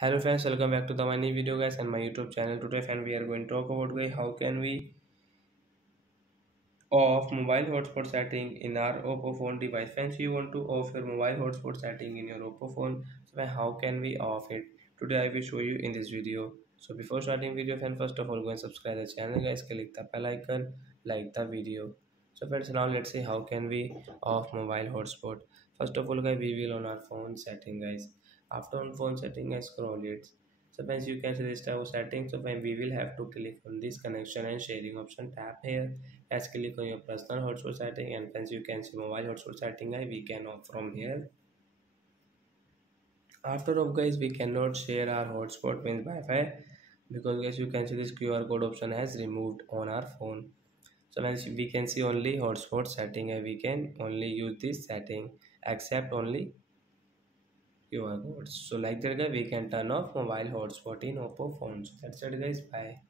Hello friends, welcome back to my new video guys and my YouTube channel. Today friend we are going to talk about guys how can we off mobile hotspot setting in our oppo phone device. Friends, you want to off your mobile hotspot setting in your oppo phone, so how can we off it? Today I will show you in this video. So before starting video friend, first of all go and subscribe the channel guys, click the bell icon, like the video. So friends, now let's see how can we off mobile hotspot. First of all guys, we will on our phone setting guys. After on phone setting I scroll it. So friends, you can see this type of setting. So when we will have to click on this connection and sharing option, tap here. Let's click on your personal hotspot setting, and friends, you can see mobile hotspot setting we can off from here. After of guys, we cannot share our hotspot with Wi-Fi because guys, you can see this QR code option has removed on our phone. So when we can see only hotspot setting and we can only use this setting, accept only QR codes. So like that guys, we can turn off mobile hotspot in oppo phones. That's it guys, bye.